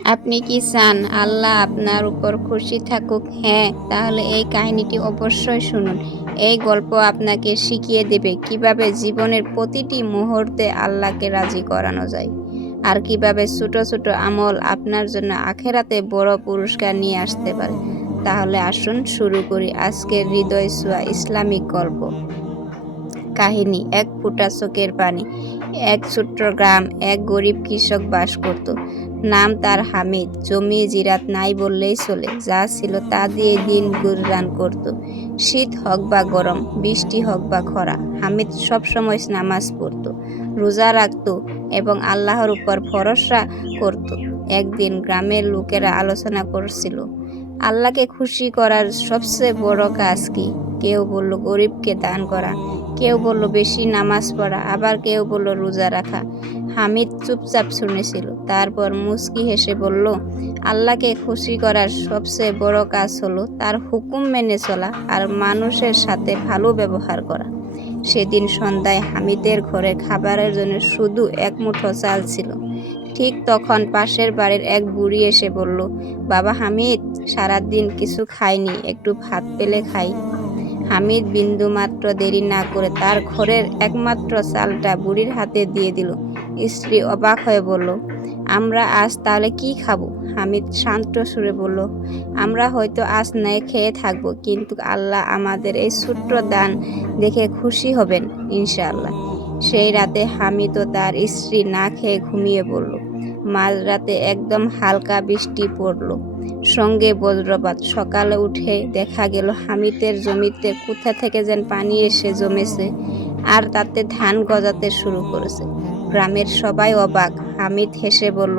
আপনি কি চান আল্লাহ আপনার উপর খুশি থাকুক? হ্যাঁ তাহলে এই কাহিনীটি অবশ্যই শুনুন। এই গল্প আপনাকে শিখিয়ে দেবে কীভাবে জীবনের প্রতিটি মুহূর্তে আল্লাহকে রাজি করানো যায় আর কীভাবে ছোট ছোট আমল আপনার জন্য আখেরাতে বড় পুরস্কার নিয়ে আসতে পারে। তাহলে আসুন শুরু করি আজকের হৃদয় ছোঁয়া ইসলামিক গল্প। কাহিনী, এক ফুটা চোখের পানি। এক ছোট্ট গ্রাম এক গরিব কৃষক বাস করত। নাম তার হামিদ। জমি জিরাত নাই বললেই চলে। যা ছিল তা দিয়ে দিন গুজরান করত। শীত হোক বা গরম, বৃষ্টি হোক বা খরা, হামিদ সবসময় নামাজ পড়ত, রোজা রাখত এবং আল্লাহর উপর ভরসা করত। একদিন গ্রামের লোকেরা আলোচনা করছিল, আল্লাহকে খুশি করার সবচেয়ে বড় কাজ কি? কেউ বলল, গরিবকে দান করা। কেউ বলল, বেশি নামাজ পড়া। আবার কেউ বলল, রোজা রাখা। হামিদ চুপচাপ শুনেছিল। তারপর মুস্কি হেসে বলল, আল্লাহকে খুশি করার সবচেয়ে বড় কাজ হলো তার হুকুম মেনে চলা আর মানুষের সাথে ভালো ব্যবহার করা। সেদিন সন্ধ্যায় হামিদের ঘরে খাবারের জন্য শুধু এক মুঠো চাল ছিল। ঠিক তখন পাশের বাড়ির এক বুড়ি এসে বলল, বাবা হামিদ, সারাদিন কিছু খাইনি, একটু ভাত পেলে খাই। হামিদ বিন্দুমাত্র দেরি না করে তার ঘরের একমাত্র চালটা বুড়ির হাতে দিয়ে দিল। স্ত্রী অবাক হয়ে বলল, আমরা আজ তাহলে কি খাব? হামিদ শান্ত সুরে বলল, আমরা হয়তো আজ নাই, খেয়ে থাকব, কিন্তু আল্লাহ আমাদের এই ছোট্ট দান দেখে খুশি হবেন, ইনশাআল্লাহ। সেই রাতে হামিদ ও তার স্ত্রী না খেয়ে ঘুমিয়ে পড়ল। মাঝরাতে একদম হালকা বৃষ্টি পড়ল। সঙ্গে বজ্রপাত। সকালে উঠে দেখা গেল হামিদের জমিতে কোথা থেকে যেন পানি এসে জমেছে আর তাতে ধান গজাতে শুরু করেছে। গ্রামের সবাই অবাক। হামিদ হেসে বলল,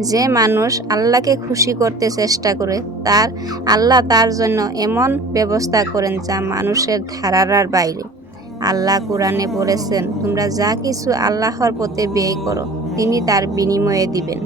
যে মানুষ আল্লাহকে খুশি করতে চেষ্টা করে, তার আল্লাহ তার জন্য এমন ব্যবস্থা করেন যা মানুষের ধারার বাইরে। আল্লাহ কোরআনে বলেছেন তোমরা যা কিছু আল্লাহর পথে ব্যয় করো তিনি তার বিনিময়ে দিবেন।